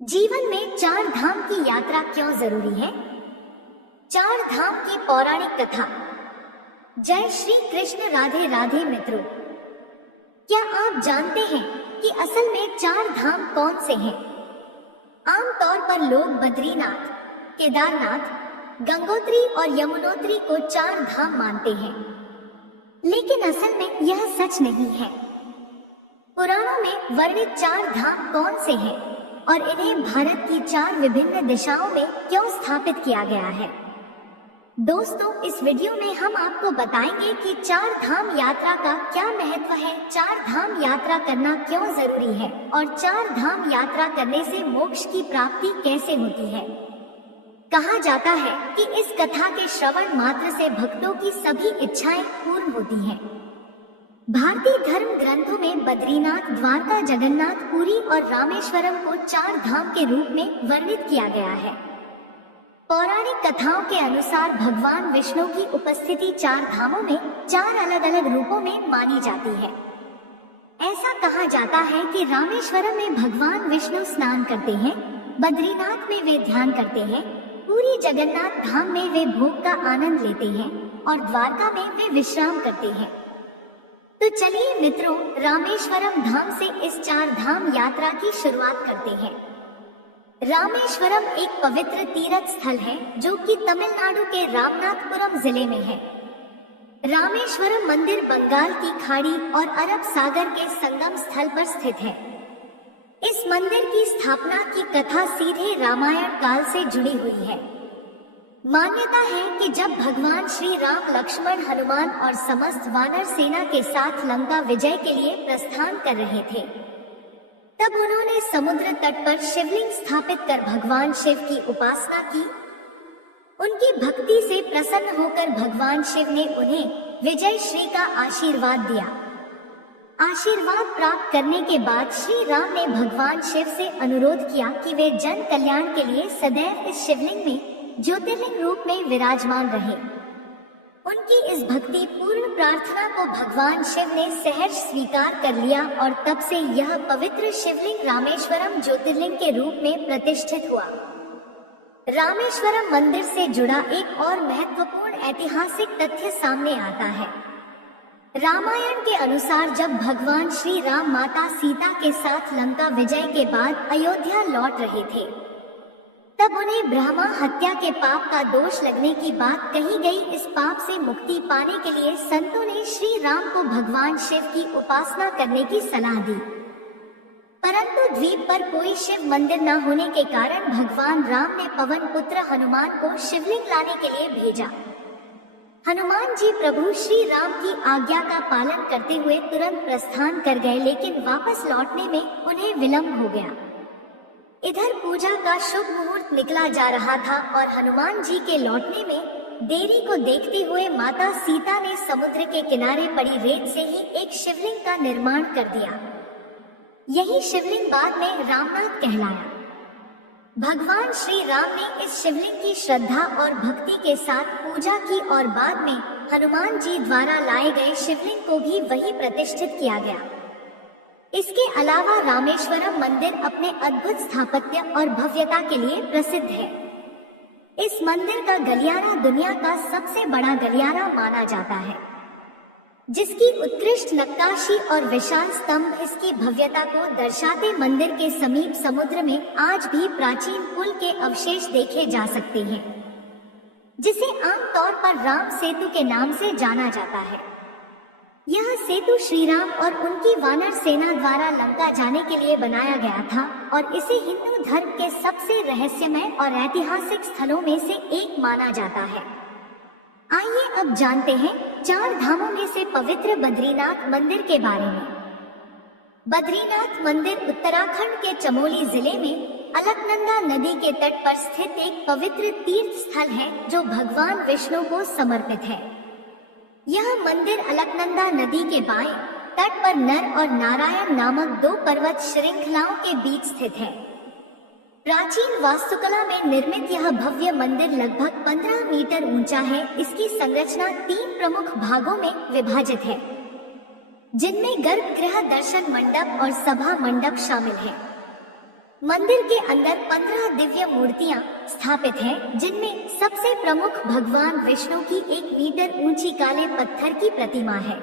जीवन में चार धाम की यात्रा क्यों जरूरी है? चार धाम की पौराणिक कथा। जय श्री कृष्ण। राधे राधे मित्रों, क्या आप जानते हैं कि असल में चार धाम कौन से हैं? आमतौर पर लोग बद्रीनाथ, केदारनाथ, गंगोत्री और यमुनोत्री को चार धाम मानते हैं, लेकिन असल में यह सच नहीं है। पुराणों में वर्णित चार धाम कौन से हैं और इन्हें भारत की चार विभिन्न दिशाओं में क्यों स्थापित किया गया है? दोस्तों, इस वीडियो में हम आपको बताएंगे कि चार धाम यात्रा का क्या महत्व है, चार धाम यात्रा करना क्यों जरूरी है और चार धाम यात्रा करने से मोक्ष की प्राप्ति कैसे होती है। कहा जाता है कि इस कथा के श्रवण मात्र से भक्तों की सभी इच्छाएं पूर्ण होती हैं। भारतीय धर्म ग्रंथों में बद्रीनाथ, द्वारका, जगन्नाथ, पुरी और रामेश्वरम को चार धाम के रूप में वर्णित किया गया है। पौराणिक कथाओं के अनुसार भगवान विष्णु की उपस्थिति चार धामों में चार अलग अलग रूपों में मानी जाती है। ऐसा कहा जाता है कि रामेश्वरम में भगवान विष्णु स्नान करते हैं, बद्रीनाथ में वे ध्यान करते हैं, पुरी जगन्नाथ धाम में वे भोग का आनंद लेते हैं और द्वारका में वे विश्राम करते हैं। तो चलिए मित्रों, रामेश्वरम धाम से इस चार धाम यात्रा की शुरुआत करते हैं। रामेश्वरम एक पवित्र तीर्थ स्थल है जो कि तमिलनाडु के रामनाथपुरम जिले में है। रामेश्वरम मंदिर बंगाल की खाड़ी और अरब सागर के संगम स्थल पर स्थित है। इस मंदिर की स्थापना की कथा सीधे रामायण काल से जुड़ी हुई है। मान्यता है कि जब भगवान श्री राम, लक्ष्मण, हनुमान और समस्त वानर सेना के साथ लंका विजय के लिए प्रस्थान कर रहे थे, तब उन्होंने समुद्र तट पर शिवलिंग स्थापित कर भगवान शिव की उपासना की। उनकी भक्ति से प्रसन्न होकर भगवान शिव ने उन्हें विजय श्री का आशीर्वाद दिया। आशीर्वाद प्राप्त करने के बाद श्री राम ने भगवान शिव से अनुरोध किया कि वे जन कल्याण के लिए सदैव इस शिवलिंग में ज्योतिर्लिंग रूप में विराजमान रहे। उनकी इस भक्ति पूर्ण प्रार्थना को भगवान शिव ने सहर्ष स्वीकार कर लिया और तब से यह पवित्र शिवलिंग रामेश्वरम ज्योतिर्लिंग के रूप में प्रतिष्ठित हुआ। रामेश्वरम मंदिर से जुड़ा एक और महत्वपूर्ण ऐतिहासिक तथ्य सामने आता है। रामायण के अनुसार जब भगवान श्री राम माता सीता के साथ लंका विजय के बाद अयोध्या लौट रहे थे, तब उन्हें ब्रह्मा हत्या के पाप का दोष लगने की बात कही गई। इस पाप से मुक्ति पाने के लिए संतों ने श्री राम को भगवान शिव की उपासना करने की सलाह दी, परंतु द्वीप पर कोई शिव मंदिर न होने के कारण भगवान राम ने पवन पुत्र हनुमान को शिवलिंग लाने के लिए भेजा। हनुमान जी प्रभु श्री राम की आज्ञा का पालन करते हुए तुरंत प्रस्थान कर गए, लेकिन वापस लौटने में उन्हें विलंब हो गया। इधर पूजा का शुभ मुहूर्त निकला जा रहा था और हनुमान जी के लौटने में देरी को देखते हुए माता सीता ने समुद्र के किनारे पड़ी रेत से ही एक शिवलिंग का निर्माण कर दिया। यही शिवलिंग बाद में रामनाथ कहलाया। भगवान श्री राम ने इस शिवलिंग की श्रद्धा और भक्ति के साथ पूजा की और बाद में हनुमान जी द्वारा लाए गए शिवलिंग को भी वही प्रतिष्ठित किया गया। इसके अलावा रामेश्वरम मंदिर अपने अद्भुत स्थापत्य और भव्यता के लिए प्रसिद्ध है। इस मंदिर का गलियारा दुनिया का सबसे बड़ा गलियारा माना जाता है, जिसकी उत्कृष्ट नक्काशी और विशाल स्तंभ इसकी भव्यता को दर्शाते। मंदिर के समीप समुद्र में आज भी प्राचीन पुल के अवशेष देखे जा सकते हैं, जिसे आमतौर पर राम सेतु के नाम से जाना जाता है। यह सेतु श्री राम और उनकी वानर सेना द्वारा लंका जाने के लिए बनाया गया था और इसे हिंदू धर्म के सबसे रहस्यमय और ऐतिहासिक स्थलों में से एक माना जाता है। आइए अब जानते हैं चार धामों में से पवित्र बद्रीनाथ मंदिर के बारे में। बद्रीनाथ मंदिर उत्तराखंड के चमोली जिले में अलकनंदा नदी के तट पर स्थित एक पवित्र तीर्थ स्थल है जो भगवान विष्णु को समर्पित है। यह मंदिर अलकनंदा नदी के बाएं तट पर नर और नारायण नामक दो पर्वत श्रृंखलाओं के बीच स्थित है। प्राचीन वास्तुकला में निर्मित यह भव्य मंदिर लगभग 15 मीटर ऊंचा है। इसकी संरचना 3 प्रमुख भागों में विभाजित है, जिनमें गर्भगृह, दर्शन मंडप और सभा मंडप शामिल है। मंदिर के अंदर 15 दिव्य मूर्तियां स्थापित हैं, जिनमें सबसे प्रमुख भगवान विष्णु की 1 मीटर ऊंची काले पत्थर की प्रतिमा है।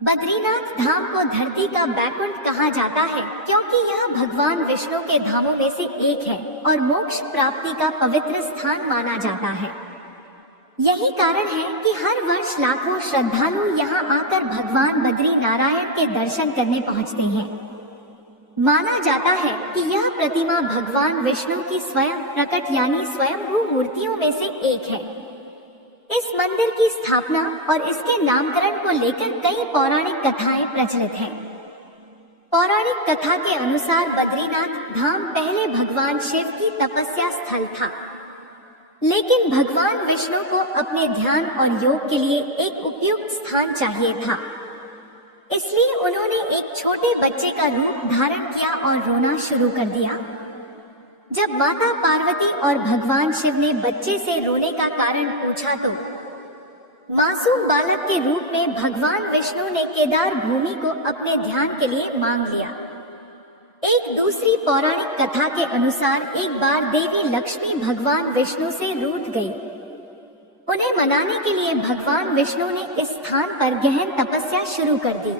बद्रीनाथ धाम को धरती का बैकुंठ कहा जाता है, क्योंकि यह भगवान विष्णु के धामों में से एक है और मोक्ष प्राप्ति का पवित्र स्थान माना जाता है। यही कारण है कि हर वर्ष लाखों श्रद्धालु यहाँ आकर भगवान बद्री नारायण के दर्शन करने पहुँचते हैं। माना जाता है कि यह प्रतिमा भगवान विष्णु की स्वयं प्रकट यानी स्वयंभू मूर्तियों में से एक है। इस मंदिर की स्थापना और इसके नामकरण को लेकर कई पौराणिक कथाएं प्रचलित हैं। पौराणिक कथा के अनुसार बद्रीनाथ धाम पहले भगवान शिव की तपस्या स्थल था, लेकिन भगवान विष्णु को अपने ध्यान और योग के लिए एक उपयुक्त स्थान चाहिए था। इसलिए उन्होंने एक छोटे बच्चे का रूप धारण किया और रोना शुरू कर दिया। जब माता पार्वती और भगवान शिव ने बच्चे से रोने का कारण पूछा तो मासूम बालक के रूप में भगवान विष्णु ने केदार भूमि को अपने ध्यान के लिए मांग लिया। एक दूसरी पौराणिक कथा के अनुसार एक बार देवी लक्ष्मी भगवान विष्णु से रूठ गई। उन्हें मनाने के लिए भगवान विष्णु ने इस स्थान पर गहन तपस्या शुरू कर दी।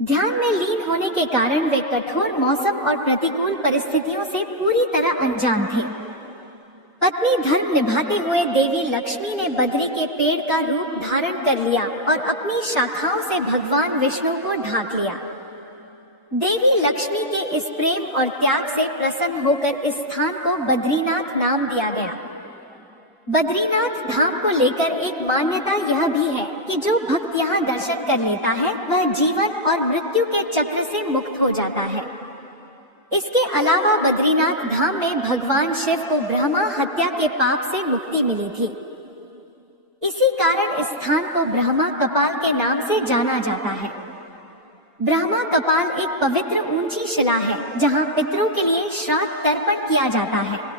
ध्यान में लीन होने के कारण वे कठोर मौसम और प्रतिकूल परिस्थितियों से पूरी तरह अनजान थे। पत्नी धर्म निभाते हुए देवी लक्ष्मी ने बद्री के पेड़ का रूप धारण कर लिया और अपनी शाखाओं से भगवान विष्णु को ढाक लिया। देवी लक्ष्मी के इस प्रेम और त्याग से प्रसन्न होकर इस स्थान को बद्रीनाथ नाम दिया गया। बद्रीनाथ धाम को लेकर एक मान्यता यह भी है कि जो भक्त यहाँ दर्शन कर लेता है वह जीवन और मृत्यु के चक्र से मुक्त हो जाता है। इसके अलावा बद्रीनाथ धाम में भगवान शिव को ब्रह्मा हत्या के पाप से मुक्ति मिली थी। इसी कारण इस स्थान को ब्रह्मा कपाल के नाम से जाना जाता है। ब्रह्मा कपाल एक पवित्र ऊंची शिला है, जहाँ पितरों के लिए श्राद्ध तर्पण किया जाता है।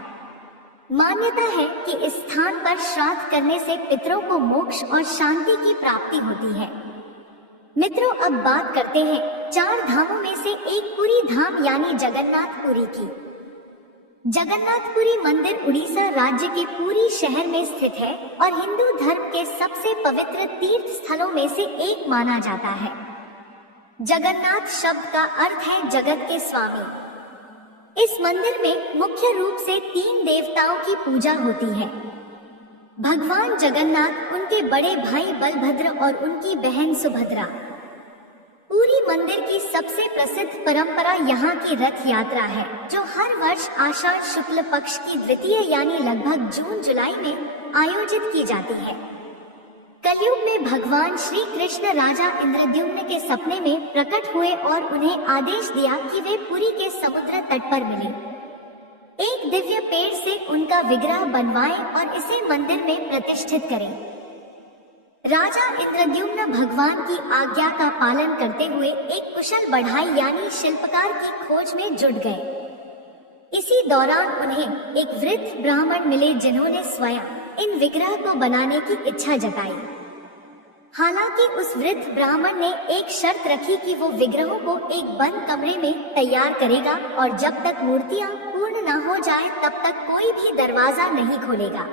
मान्यता है कि इस स्थान पर श्राद्ध करने से पितरों को मोक्ष और शांति की प्राप्ति होती है। मित्रों, अब बात करते हैं 4 धामों में से एक पुरी धाम यानी जगन्नाथपुरी की। जगन्नाथपुरी मंदिर उड़ीसा राज्य के पुरी शहर में स्थित है और हिंदू धर्म के सबसे पवित्र तीर्थ स्थलों में से एक माना जाता है। जगन्नाथ शब्द का अर्थ है जगत के स्वामी। इस मंदिर में मुख्य रूप से 3 देवताओं की पूजा होती है। भगवान जगन्नाथ, उनके बड़े भाई बलभद्र और उनकी बहन सुभद्रा। पूरी मंदिर की सबसे प्रसिद्ध परंपरा यहाँ की रथ यात्रा है, जो हर वर्ष आषाढ़ शुक्ल पक्ष की द्वितीय यानी लगभग जून-जुलाई में आयोजित की जाती है। कलयुग में भगवान श्री कृष्ण राजा इंद्रद्युम्न के सपने में प्रकट हुए और उन्हें आदेश दिया कि वे पुरी के समुद्र तट पर मिले। एक दिव्य पेड़ से उनका विग्रह बनवाएं और इसे मंदिर में प्रतिष्ठित करें। राजा इंद्रद्युम्न भगवान की आज्ञा का पालन करते हुए एक कुशल बढ़ाई यानी शिल्पकार की खोज में जुट गए। इसी दौरान उन्हें एक वृद्ध ब्राह्मण मिले, जिन्होंने स्वयं इन विग्रह को बनाने की इच्छा जताई। हालांकि उस वृद्ध ब्राह्मण ने एक शर्त रखी कि वो विग्रहों को एक बंद कमरे में तैयार करेगा और जब तक मूर्तियां पूर्ण न हो जाए तब तक कोई भी दरवाजा नहीं खोलेगा।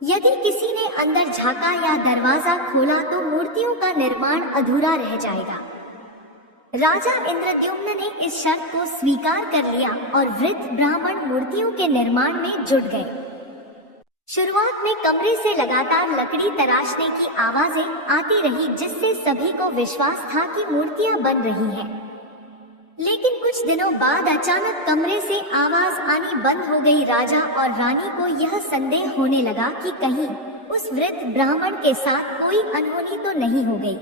यदि किसी ने अंदर झांका या दरवाजा खोला तो मूर्तियों का निर्माण अधूरा रह जाएगा। राजा इंद्रद्युम्न ने इस शर्त को स्वीकार कर लिया और वृद्ध ब्राह्मण मूर्तियों के निर्माण में जुट गए। शुरुआत में कमरे से लगातार लकड़ी तराशने की आवाजें आती रही, जिससे सभी को विश्वास था कि मूर्तियां बन रही हैं। लेकिन कुछ दिनों बाद अचानक कमरे से आवाज आनी बंद हो गई। राजा और रानी को यह संदेह होने लगा कि कहीं उस वृद्ध ब्राह्मण के साथ कोई अनहोनी तो नहीं हो गई।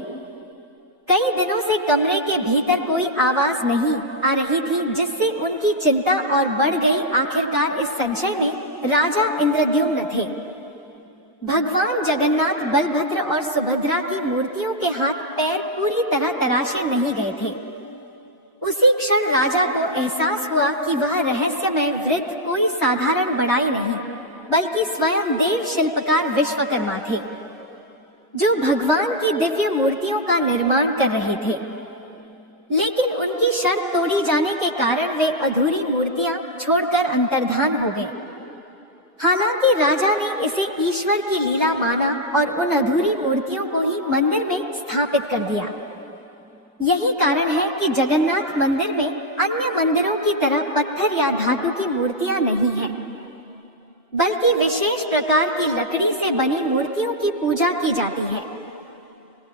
कई दिनों से कमरे के भीतर कोई आवाज नहीं आ रही थी, जिससे उनकी चिंता और बढ़ गई। आखिरकार इस संशय में राजा इंद्रद्युम्न थे। भगवान जगन्नाथ, बलभद्र और सुभद्रा की मूर्तियों के हाथ पैर पूरी तरह तराशे नहीं गए थे। उसी क्षण राजा को एहसास हुआ कि वह रहस्यमय वृद्ध कोई साधारण बढ़ाई नहीं, बल्कि स्वयं देव शिल्पकार विश्वकर्मा थे, जो भगवान की दिव्य मूर्तियों का निर्माण कर रहे थे। लेकिन उनकी शर्त तोड़ी जाने के कारण वे अधूरी मूर्तियां छोड़कर अंतर्धान हो गए। हालांकि राजा ने इसे ईश्वर की लीला माना और उन अधूरी मूर्तियों को ही मंदिर में स्थापित कर दिया। यही कारण है कि जगन्नाथ मंदिर में अन्य मंदिरों की तरह पत्थर या धातु की मूर्तियां नहीं हैं, बल्कि विशेष प्रकार की लकड़ी से बनी मूर्तियों की पूजा की जाती है।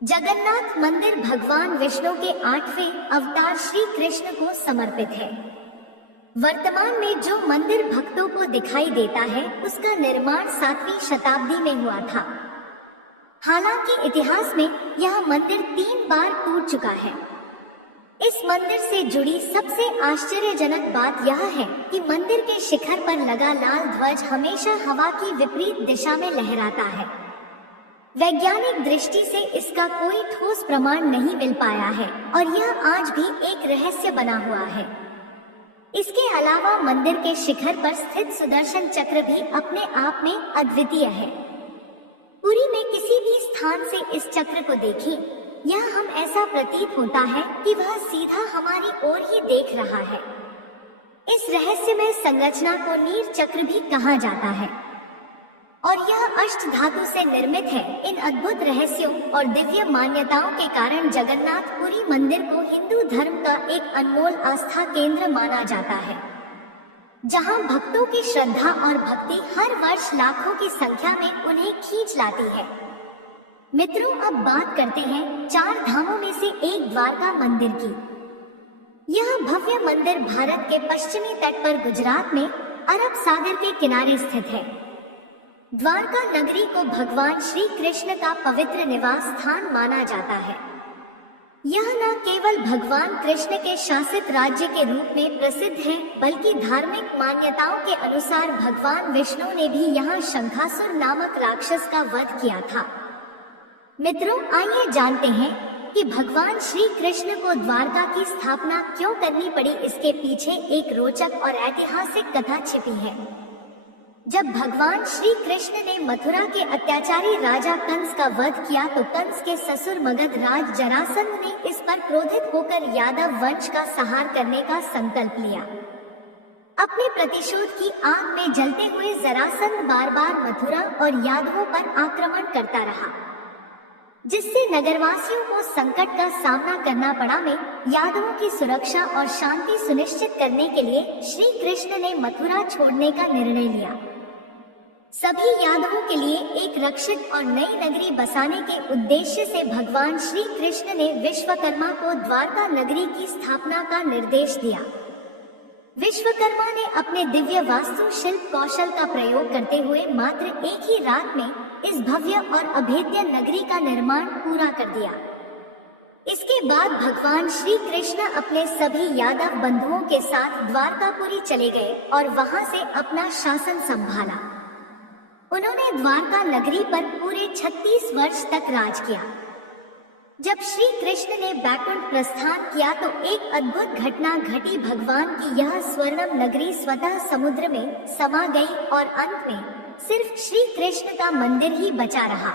जगन्नाथ मंदिर भगवान विष्णु के 8वें अवतार श्री कृष्ण को समर्पित है। वर्तमान में जो मंदिर भक्तों को दिखाई देता है, उसका निर्माण 7वीं शताब्दी में हुआ था। हालांकि इतिहास में यह मंदिर 3 बार टूट चुका है। इस मंदिर से जुड़ी सबसे आश्चर्यजनक बात यह है कि मंदिर के शिखर पर लगा लाल ध्वज हमेशा हवा की विपरीत दिशा में लहराता है। वैज्ञानिक दृष्टि से इसका कोई ठोस प्रमाण नहीं मिल पाया है और यह आज भी एक रहस्य बना हुआ है। इसके अलावा मंदिर के शिखर पर स्थित सुदर्शन चक्र भी अपने आप में अद्वितीय है। पुरी में किसी भी स्थान से इस चक्र को देखें, यह हम ऐसा प्रतीत होता है कि वह सीधा हमारी ओर ही देख रहा है। इस रहस्यमय संरचना को नीर चक्र भी कहा जाता है और यह अष्ट धातु से निर्मित है। इन अद्भुत रहस्यों और दिव्य मान्यताओं के कारण जगन्नाथ पुरी मंदिर को हिंदू धर्म का एक अनमोल आस्था केंद्र माना जाता है, जहां भक्तों की श्रद्धा और भक्ति हर वर्ष लाखों की संख्या में उन्हें खींच लाती है। मित्रों, अब बात करते हैं 4 धामों में से एक द्वारका मंदिर की। यह भव्य मंदिर भारत के पश्चिमी तट पर गुजरात में अरब सागर के किनारे स्थित है। द्वारका नगरी को भगवान श्री कृष्ण का पवित्र निवास स्थान माना जाता है। यह न केवल भगवान कृष्ण के शासित राज्य के रूप में प्रसिद्ध है, बल्कि धार्मिक मान्यताओं के अनुसार भगवान विष्णु ने भी यहाँ शंखासुर नामक राक्षस का वध किया था। मित्रों, आइए जानते हैं कि भगवान श्री कृष्ण को द्वारका की स्थापना क्यों करनी पड़ी। इसके पीछे एक रोचक और ऐतिहासिक कथा छिपी है। जब भगवान श्री कृष्ण ने मथुरा के अत्याचारी राजा कंस का वध किया तो कंस के ससुर मगध राज जरासंध ने इस पर क्रोधित होकर यादव वंश का संहार करने का संकल्प लिया। अपने प्रतिशोध की आग में जलते हुए जरासंध बार बार मथुरा और यादवों पर आक्रमण करता रहा, जिससे नगरवासियों को संकट का सामना करना पड़ा। में यादवों की सुरक्षा और शांति सुनिश्चित करने के लिए श्री कृष्ण ने मथुरा छोड़ने का निर्णय लिया। सभी यादवों के लिए एक रक्षित और नई नगरी बसाने के उद्देश्य से भगवान श्री कृष्ण ने विश्वकर्मा को द्वारका नगरी की स्थापना का निर्देश दिया। विश्वकर्मा ने अपने दिव्य वास्तु शिल्प कौशल का प्रयोग करते हुए मात्र एक ही रात में इस भव्य और अभेद्य नगरी का निर्माण पूरा कर दिया। इसके बाद भगवान श्री कृष्ण अपने सभी यादव बंधुओं के साथ द्वारकापुरी चले गए और वहां से अपना शासन संभाला। उन्होंने द्वारका नगरी पर पूरे 36 वर्ष तक राज किया। जब श्री कृष्ण ने बैकुंठ प्रस्थान किया तो एक अद्भुत घटना घटी। भगवान की यह स्वर्णम नगरी स्वतः समुद्र में समा गई और अंत में सिर्फ श्री कृष्ण का मंदिर ही बचा रहा।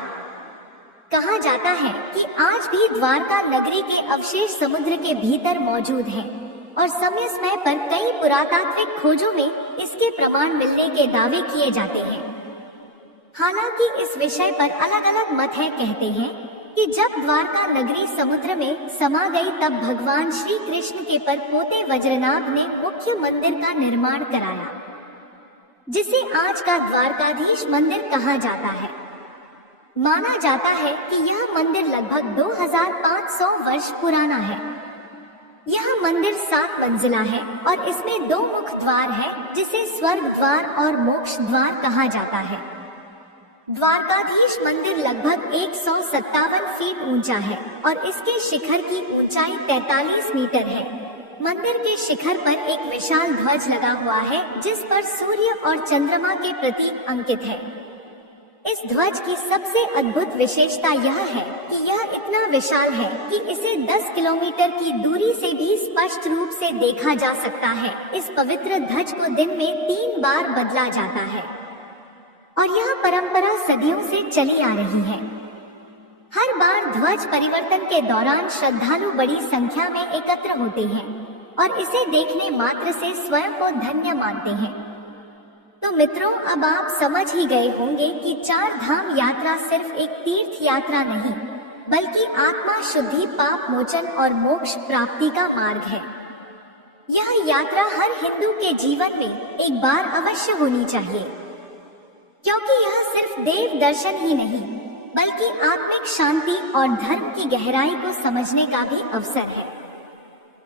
कहा जाता है कि आज भी द्वारका नगरी के अवशेष समुद्र के भीतर मौजूद हैं और समय समय पर कई पुरातात्विक खोजों में इसके प्रमाण मिलने के दावे किए जाते हैं। हालांकि इस विषय पर अलग अलग मत है। कहते हैं कि जब द्वारका नगरी समुद्र में समा गई तब भगवान श्री कृष्ण के परपोते वज्रनाभ ने मुख्य मंदिर का निर्माण कराया, जिसे आज का द्वारकाधीश मंदिर कहा जाता है। माना जाता है कि यह मंदिर लगभग 2500 वर्ष पुराना है। यह मंदिर 7 मंजिला है और इसमें 2 मुख्य द्वार है, जिसे स्वर्ग द्वार और मोक्ष द्वार कहा जाता है। द्वारकाधीश मंदिर लगभग 157 फीट ऊंचा है और इसके शिखर की ऊंचाई 43 मीटर है। मंदिर के शिखर पर एक विशाल ध्वज लगा हुआ है, जिस पर सूर्य और चंद्रमा के प्रतीक अंकित है। इस ध्वज की सबसे अद्भुत विशेषता यह है कि यह इतना विशाल है कि इसे 10 किलोमीटर की दूरी से भी स्पष्ट रूप से देखा जा सकता है। इस पवित्र ध्वज को दिन में 3 बार बदला जाता है और यह परंपरा सदियों से चली आ रही है। हर बार ध्वज परिवर्तन के दौरान श्रद्धालु बड़ी संख्या में एकत्र होते हैं और इसे देखने मात्र से स्वयं को धन्य मानते हैं। तो मित्रों, अब आप समझ ही गए होंगे कि चार धाम यात्रा सिर्फ एक तीर्थ यात्रा नहीं, बल्कि आत्मा शुद्धि, पाप मोचन और मोक्ष प्राप्ति का मार्ग है। यह यात्रा हर हिंदू के जीवन में एक बार अवश्य होनी चाहिए, क्योंकि यह सिर्फ देव दर्शन ही नहीं, बल्कि आत्मिक शांति और धर्म की गहराई को समझने का भी अवसर है।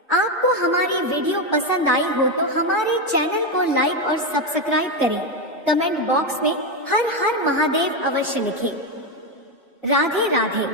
आपको हमारी वीडियो पसंद आई हो तो हमारे चैनल को लाइक और सब्सक्राइब करें। कमेंट बॉक्स में हर हर महादेव अवश्य लिखें। राधे राधे।